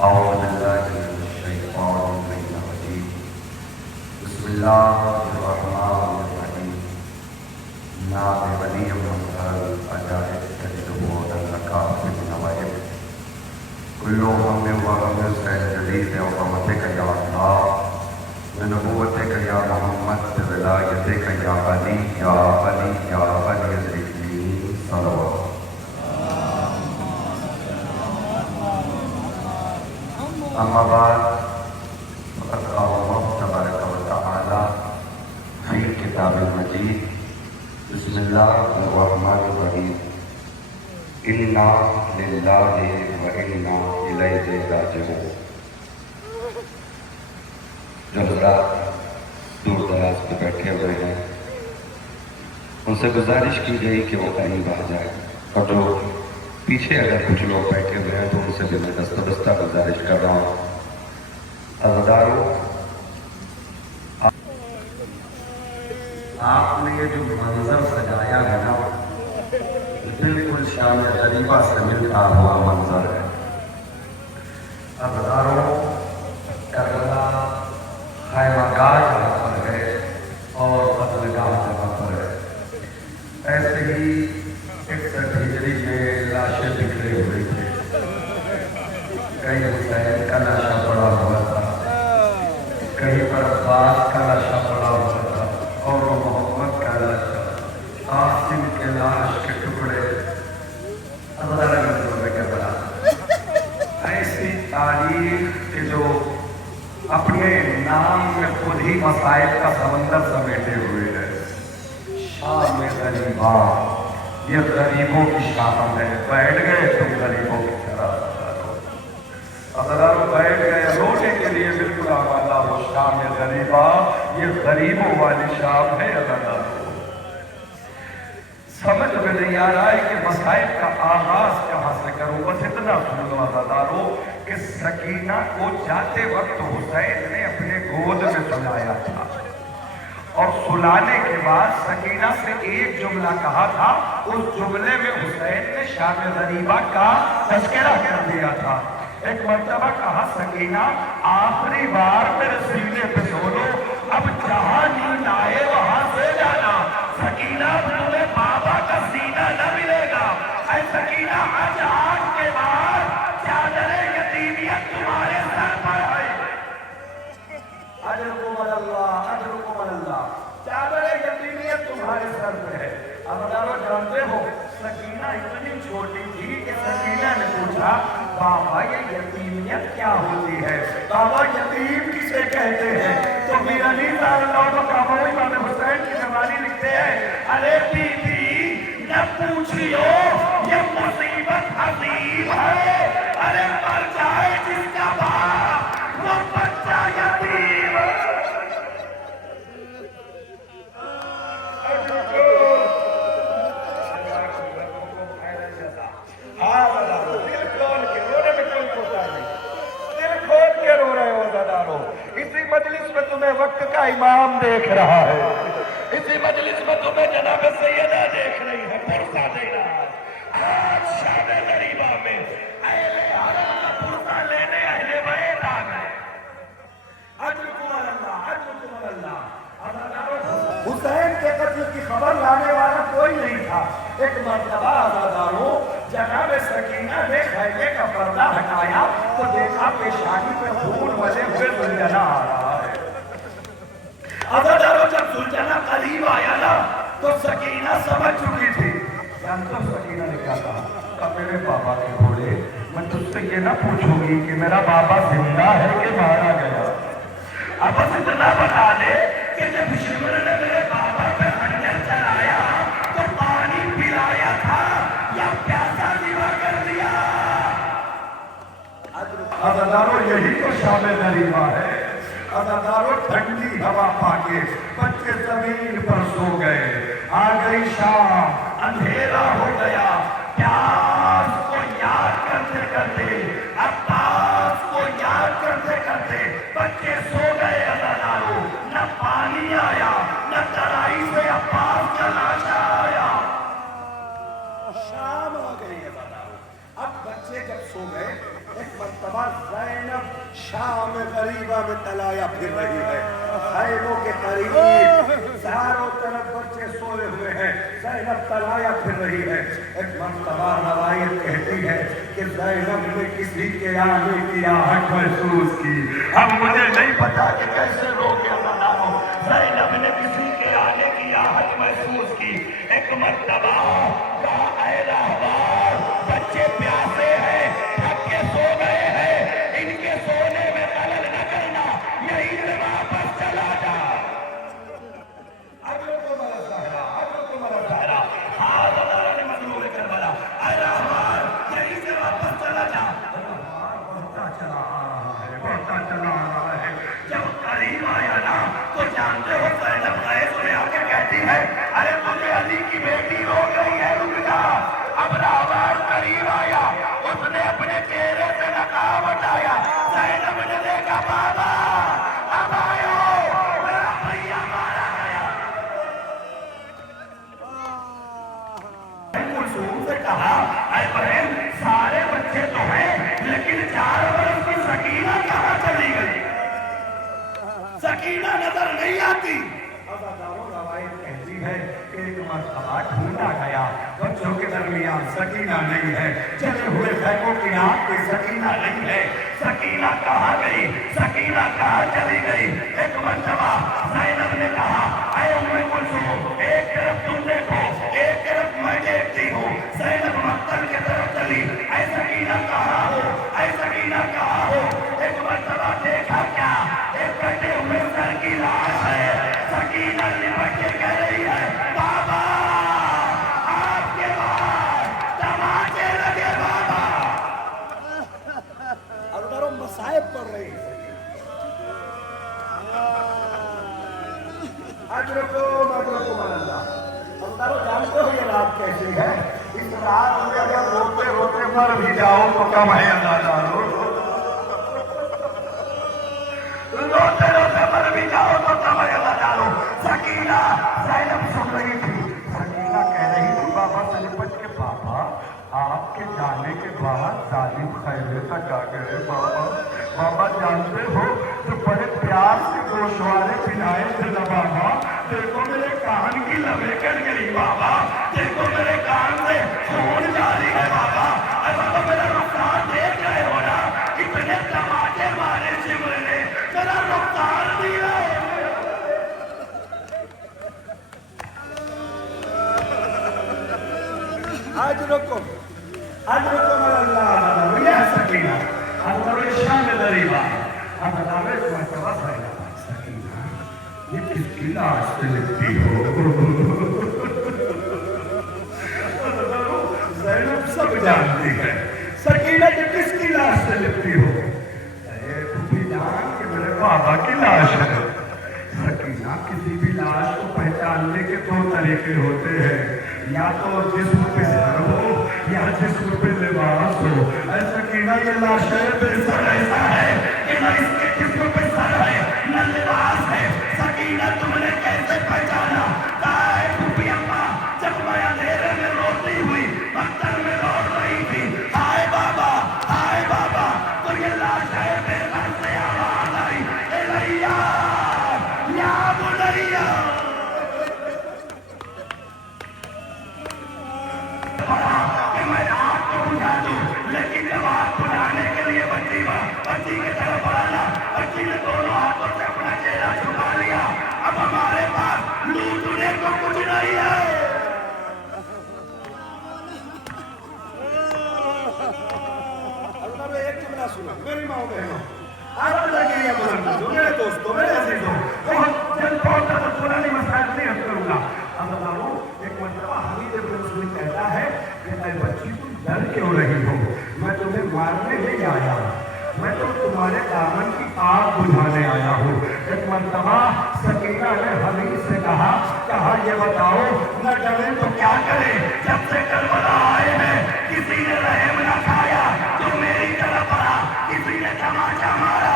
أعوذ بالله من الشيطان الرجيم بسم الله الرحمن الرحيم ناب ولي مصدر الأجائب تجدبون الأكاسب نوائب كل هم وغم سيد وقمتك يا الله بنبوتك يا محمد بولايتك يا علي يا علي يا علي ذكري صلوات. أما بعد فقد قال الله تبارك وتعالى في الكتاب المجيد بسم الله الرحمن الرحيم إنا لله وإنا إليه راجعون. جو حضرات دور دراز پہ بیٹھے ہوئے ہیں ان سے گزارش کی گئی کہ وہ قریب آ جائے، اور جو پیچھے اگر کچھ لوگ بیٹھے ہوئے ہیں تو ان سے بھی میں دستہ گزارش کر رہا ہوں. عزیزانو، آپ نے یہ جو منظر سجایا ہے نا، بالکل شام غریبہ سے ملتا ہوا منظر ہے. عزیزانو، کربلا خیمہ گاہ جگہ پر ہے اور قتل گاہ جگہ پر ہے. ایسے ہی 61 ہجری میں لاشیں بکھرے ہوئی تھے. کہیں حسین کا لاشا پڑا ہوا تھا، کہیں پر عباس کا لاشا پڑا ہوا تھا، اور محمد کا لاشا، قاسم کے لاش کے ٹکڑے. اللہ میں کربلا ایسی تاریخ کہ جو اپنے نام میں خود ہی مسائل کا سمندر سمیٹے ہوئے ہے. شام غریبا، یہ غریبوں کی شام ہے. بیٹھ گئے تم غریبوں کی طرح، عزیزانو بیٹھ گئے رونے کے لیے بالکل آمادہ ہو. شام غریبا، یہ غریبوں والی شام ہے. عزیزانو سمجھ میں نہیں آ رہا ہے کہ مسائل کا آغاز کہاں سے کروں. بس اتنا سن لو عزیزانو کہ سکینہ کو جاتے وقت حسین نے اپنے گود میں سلایا تھا، اور سلانے کے بعد سکینہ سے ایک جملہ کہا تھا. اس جملے میں حسین نے شام غریبہ کا تذکرہ کر دیا تھا. ایک مرتبہ کہا سکینہ آخری بار میرے سینے پہ سو لو، اب جہاں نیند آئے وہاں سے جانا. سکینہ تمہیں بابا کا سینہ نہ ملے گا. اے سکینہ آج آج کے بعد چادر یتیمیت تمہارے سر پر ہے. اجرکم اللہ، اجرکم اللہ. چادر یتیمیت تمہارے سر پہ ہے. اب جانتے ہو سکینہ اتنی چھوٹی تھی کہ سکینہ نے پوچھا بابا یہ یتیمیت کیا ہوتی ہے؟ بابا یتیم کسے کہتے ہیں؟ تو میر علی صلی اللہ علیہ وسلم امام حسین کی زبانی لکھتے ہیں، ارے بی بی نہ پوچھیو یہ مصیبت عظیم ہے. ارے مر جائے جس کا باپ وہ بچہ یتیم. اسی مجلس میں تمہیں وقت کا امام دیکھ رہا ہے، اسی مجلس میں تمہیں جناب سیدہ دیکھ رہی ہے، پرسہ دے رہا ہے. آج شام غریبہ میں اہل حرم کا پرسہ لینے اہل بیت آ گئے. اجرکم اللہ، اجرکم اللہ. حسین کے قتل کی خبر لانے والا کوئی نہیں تھا. ایک مرتبہ عزاداروں جناب سکینہ نے خیمے کا پردہ ہٹایا تو دیکھا پیشانی پہ خون وجے ہوئے زلجنہ آ رہا ہے. عزاداروں جب زلجنہ قریب آیا نا تو سکینہ سمجھ چکی تھی. جانتا سکینہ نے کیا کہا میرے بابا کے گھوڑے، میں تجھ سے یہ نہ پوچھوں گی کہ میرا بابا زندہ ہے کہ مارا گیا. اب بس اتنا بتا دے کہ جب شمر نے میرے بابا پہ خنجر چلایا تو پانی پلایا تھا یا پیاسا سوا کر دیا. عزادارو یہی تو شام غریبہ ہے. عزادارو ٹھنڈی ہوا پاکے بچے زمین پر سو گئے. آ گئی شام، اندھیرا ہو گیا. پیاس کو یاد کرتے کرتے، عباس کو یاد کرتے کرتے بچے سو گئے. عزادارو نہ پانی آیا، نہ کڑائی سے عباس کا لاشا آیا. شام آ گئی. عزادارو اب بچے جب سو گئے ایک مرتبہ زین शाम गरीबा में तलाया फिर रही है। खैमों के करीब चारों तरफ बच्चे सोए हुए हैं, ज़ैनब तलाया फिर रही है। एक मर्तबा रवायत कहती है कि ज़ैनब ने किसी के आने की आहट महसूस की। अब मुझे नहीं पता कि कैसे रोके बनाओ, ज़ैनब ने किसी के आने की आहट महसूस की। एक मर्तबा कहा, ऐ रहवार, बच्चे प्यासे हैं, थक के सो गए हैं, इनके सोने में खलल न करना, यहीं से वापस चला जा। यहीं से वापस चला जा। बढ़ता चला आ रहा है। जब करीब आया ना तो जानते हो ज़ैनब गैस में आके कहती है, अरे तुझे अली की बेटी हो गई है, रुक जा। अब रावण करीब आया, उसने अपने चेहरे से नकाब हटाया। ज़ैनब ने देखा, बाबा अब आयो, मेरा भैया मारा गया। कुलसूम से कहा, ऐ बहन, सारे बच्चे तो हैं, लेकिन 4 वर्ष की सकीना कहाँ चली गई? सकीना नजर नहीं आती। रवायत कहती है कि एक मर्तबा ढूंढा गया, बच्चों के दरमियान सकीना नहीं है, चले हुए बैगों की आंख में सकीना नहीं है। सकीना कहाँ गई? सकीना कहाँ चली गई? एक मर्तबा ज़ैनब ने कहा, ऐ उम्मे कुलसूम, एक तरफ तुम देखो, एक तरफ मैं देखती हूँ। ज़ैनब मक्तल की तरफ चली, ऐ सकीना कहाँ हो? ऐ सकीना कहाँ हो? एक मर्तबा देखा क्या? एक कटे हुए सर की लाश है। सकीना लिपट के कह रही है, बाबा आपके बाद तमाचे लगे बाबा। अंदरों मसाइब पड़ रही है। अजरको मानंदा, अंदरों जानते हो ये रात कैसी है? इस रात में अगर रोते रोते मर भी जाओ तो कम है अंदाजा। रोते रोते मर भी जाओ तो कम है अंदाजा लो। सकीना ज़ैनब सुन रही थी। सकीना कह रही थी, बाबा से लिपट के, बाबा आपके जाने के बाद जालिम खैमे तक आ गए। बाबा जानते हो तो बड़े प्यार से गोशवारे पिलाए थे ना बाबा, देखो मेरे कान की लबे कट गई बाबा, देखो मेरे कान से खून जारी है बाबा। अरे बाबा मेरा रुखसार देख रहे हो ना, कितने टमाटे मारे शिमर ने, मेरा रुखसार दिया। आज रुको अल्लाह या सकीना, अंदर शाम दरीबा, अब बतावे मर्तबा सकीना, ये किसकी लाश से लिपटी हो? ज़ैनब सब जानती है सकीना की किसकी लाश से लिपटी हो। तू भी जान कि मेरे बाबा की लाश है। सकीना, किसी भी लाश को पहचानने के 2 तरीके होते हैं, या तो जिस्म पे सर हो या जिस्म पे लिबास हो। ऐसा कीना ये लाश है बेसर ऐसा है कि न इसके जिस्म पे सर है न लिबास है। सकीना तुमने कैसे पहचाना? अम्मा जब मैं अंधेरे में रोती हुई मक्तल में लौट रही थी, हाय बाबा तो ये लाश है। बेसर से आवाज आई, एलैया या बुलैया। कि मैं आग को बुझा दूं, लेकिन जब आग बुझाने के लिए बच्ची की तरफ बढ़ाना, बच्ची ने दोनों हाथों से अपना चेहरा छुपा लिया। अब हमारे पास लूटने को कुछ नहीं है। अल्लाह में एक जुमला सुनो मेरी माँ बहनों, आप लगे ये बुजुर्ग मेरे दोस्तों, मेरे अजीजों, बहुत जल्द बहुत पुरानी मसाइल नहीं हल करूंगा। अब बताओ, एक मर्तबा हमीद इब्न रसूल कहता है कि ऐ बच्ची तुम डर क्यों रही हो? मैं तुम्हें मारने नहीं आया, मैं तो तुम्हारे दामन की आग बुझाने आया हूँ। एक मर्तबा सकीना ने हमीद से कहा ये बताओ न डरे तो क्या करे? जब से करबला आए हैं किसी ने रहम न खाया, तो मेरी तरफ आया, किसी ने तमाचा मारा,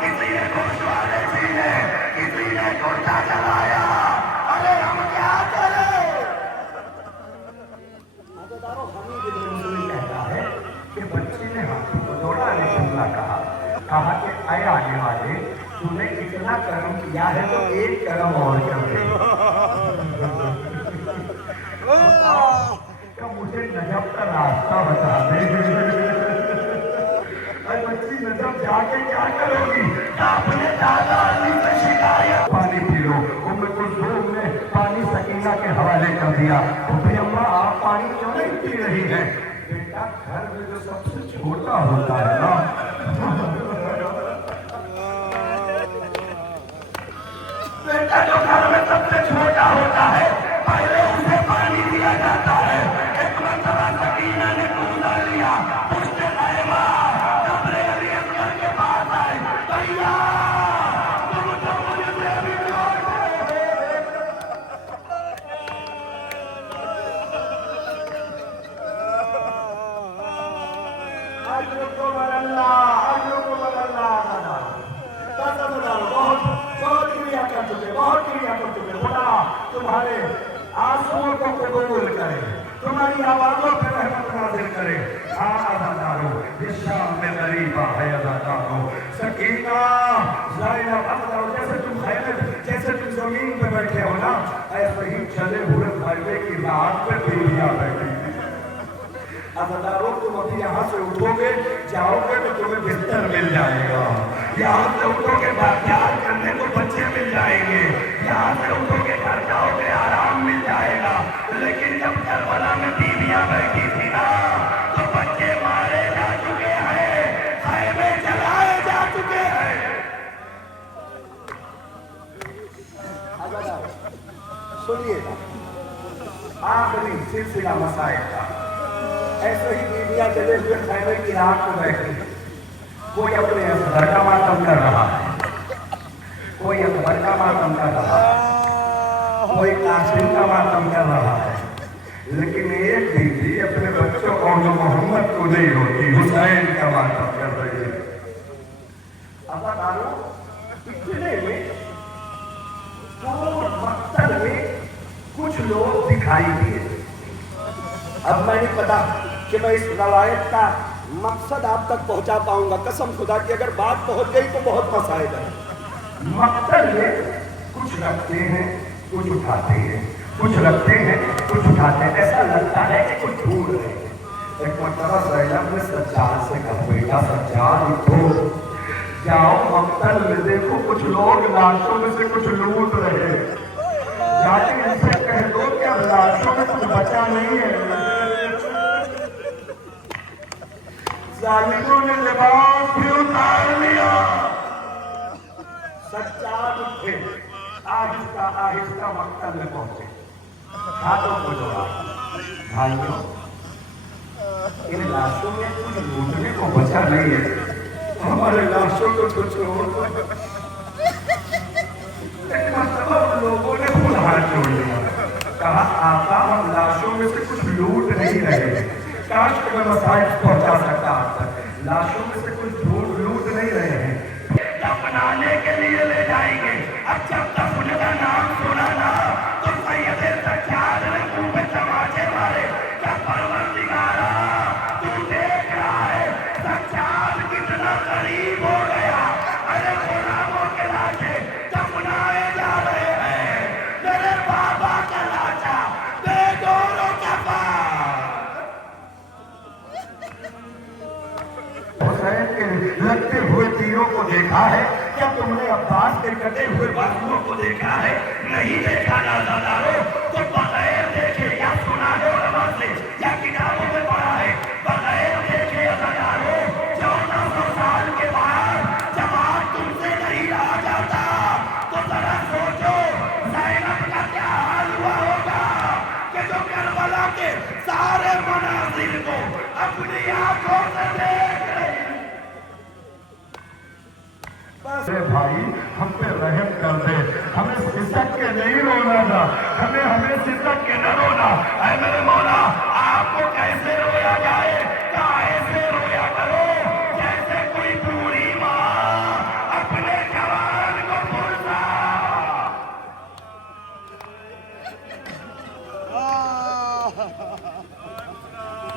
किसी ने गोशवारे छीने, किसी ने कुर्ता जलाया। अरे हम क्या करें? कहता है कि बच्ची ने हाथी को दौड़ा, ने जुमला कहा, कहा कि आए आने वाले, तूने इतना कर्म किया है तो एक कर्म और कर दे। क्या मुझे नजब का रास्ता बता दे। अरे बच्ची नजब जाके क्या करोगी? आपने दादा अली से शिकायत। पानी पी लो। उम्र कुलसूम ने पानी सकीना के हवाले कर दिया। तो अम्मा आप पानी क्यों नहीं पी रही है? बेटा घर में जो सबसे छोटा होता है ना, बेटा जो घर में सबसे छोटा होता है पहले उसे पानी दिया जाता है। एक मरतबा सकीना ने कूदा लिया, उसने कहमा कब्रे अली असगर के पास आए, भैया तुम तो मुझे अभी बहुत क्रिया कर चुके। खुदा तुम्हारे आंसुओं को कबूल करे, तुम्हारी आवाजों पर रहमत नाज़िल करे। हाँ अज़ादारो, इस शाम में गरीबा है अज़ादारो, सकीना ज़ैनब अज़ादारो, जैसे तुम जमीन पे बैठे हो ना, ऐसे ही चले हुए हाईवे की रात पे बीवियां बैठी। अज़ादारो तुम अभी यहाँ से उठोगे, जाओगे तो तुम्हें बिस्तर मिल जाएगा। यहाँ से उठोगे बाजार करने को बच्चे मिल जाएंगे। यहाँ से उठोगे घर जाओगे आराम मिल जाएगा। लेकिन जब करबला में बीवियां बैठी थी ना, तो बच्चे मारे जा चुके हैं, खैमे जलाए जा चुके हैं। सुनिएगा आखिरी सिलसिला मसाइल का। ऐसे ही बीवियां जले हुए खैमे की रात को बैठी, कोई अपने असगर का मातम कर रहा है, कोई अकबर का मातम कर रहा है, कोई कासिम का मातम कर रहा है। लेकिन एक बीवी अपने बच्चों और जो मोहम्मद को नहीं होती, हुसैन का मातम कर रही है। अज़ादारो इतने में मकसद में कुछ लोग दिखाई दिए। अब मैं नहीं पता कि मैं इस रवायत का मकसद आप तक पहुंचा पाऊंगा। कसम खुदा की अगर बात पहुंच गई तो बहुत मसाइल है। मकसद में कुछ रखते हैं, कुछ उठाते हैं, कुछ रखते हैं, कुछ उठाते हैं। ऐसा लगता है कि कुछ ढूंढ रहे हैं। एक मरतबा ज़ैनब ने सज्जाद से कहा, बेटा सज्जाद उठो, जाओ मकतल में देखो कुछ लोग लाशों में से कुछ लूट रहे हैं। जाके इनसे कह दो कि अब लाशों में कुछ बचा नहीं है। जालिमों ने लिबास भी उतार लिया। सज्जाद उठे, आहिस्ता आहिस्ता मकतल में पहुंचे, हाथों को जोड़ा, भाइयों इन लाशों में कुछ लूटने को बचा नहीं है, हमारे लाशों को तो छोड़ दो। लोगों ने खुद हाथ जोड़ लिया, कहा आका हम लाशों में से कुछ लूट नहीं रहे। काश के मैं मसाइल पहुंचा सकता आप तक। लाशों में से कुछ लूट नहीं रहे हैं, दफनाने के लिए ले जाएंगे। अब जब दफन का नाम सुना ना, तो सैयद सज्जाद ने मुंह में तमाचे मारे। क्या परवरदिगारा तू देख रहा है सज्जाद कितना करीब हो गया। अरे गुलामों के लाशें दफनाए जा रहे हैं, मेरे बाबा का लाशा बेगौरों के पास। हुसैन के लगते हुए तीरों को देखा है? क्या तुमने अब्बास के कटे हुए बाजुओं को देखा है? नहीं देखा ना अज़ादारो, तो बगैर देखे या सुना है उलमा से या किताबों में पढ़ा है, बगैर देखे अज़ादारो 1400 साल के बाद जब आज तुमसे नहीं रहा जाता, तो जरा सोचो ज़ैनब का क्या हाल हुआ होगा कि जो करबला के सारे मनाज़िर को अपनी आंखों से देख रही। भाई हम पे रहम कर दे, हमें सिसक के नहीं रोना था, हमें सिसक के न रोना। ऐ मेरे मौला आपको कैसे रोया जाए, कैसे रोया करो जैसे कोई बूढ़ी माँ अपने जवान को पुरसा।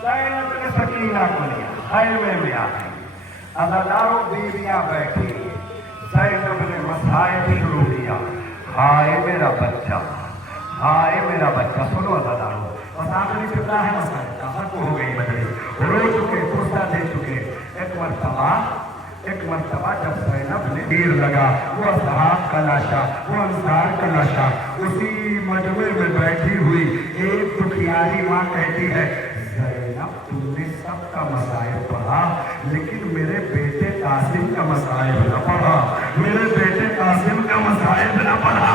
ज़ैनब ने सकीना को लिया, हाईवे में आ गई। अज़ादारों बीवियां बैठी, ज़ैनब ने मसाइब शुरू किया। हाय मेरा बच्चा, हाय मेरा बच्चा। सुनो अज़ादारों, बस आखिरी टुकड़ा है मसाइब का, हक हो गई बदली, रो चुके, गुस्सा दे चुके। एक मरतबा जब ज़ैनब ने तीर लगा, वो असहाब का लाशा, वो अंसार का लाशा, उसी मजमे में बैठी हुई एक दुखियारी माँ कहती है, ज़ैनब तुमने सबका मसाइब पढ़ा, लेकिन मेरे बेटे कासिम का मसाइब न पढ़ा, मेरे बेटे कासिम का मसाइब न पढ़ा।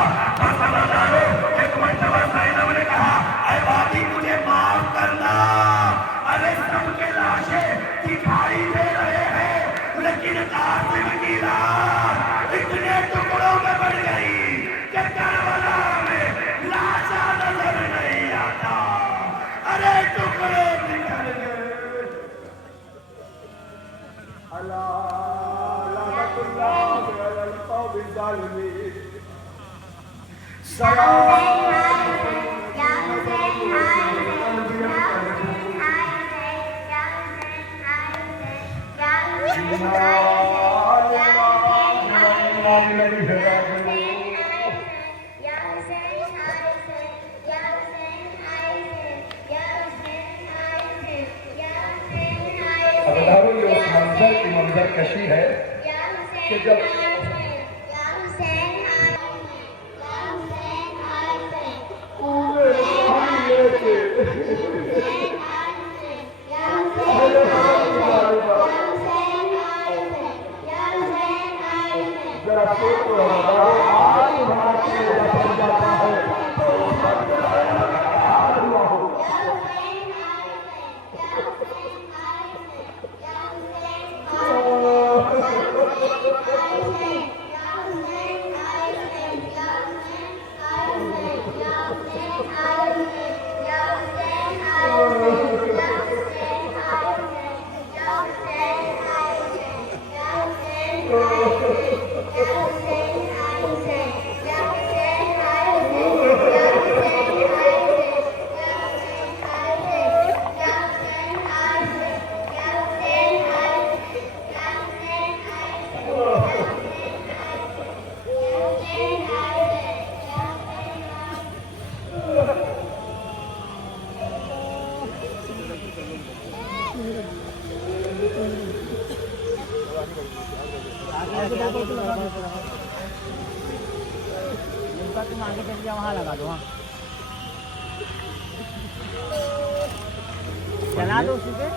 एक मरतबा ज़ैनब ने कहा, अरे बाबी मुझे माफ करना, अरे सबके लाशें दिखाई दे रहे हैं, लेकिन कासिम की लाश इतने टुकड़ों में बढ़ गई कि करबला में लाशा नजर नहीं आता। अरे टुकड़े निकल गए। अल्लाह लानतुल्लाह अलल कौमि ज़ालिमीन। अज़ादारों, ये उस मंजर की मंजर कशी है कि जब तुम आगे चल जाओ, वहाँ लगा दो। वहाँ चला दो उसी पे।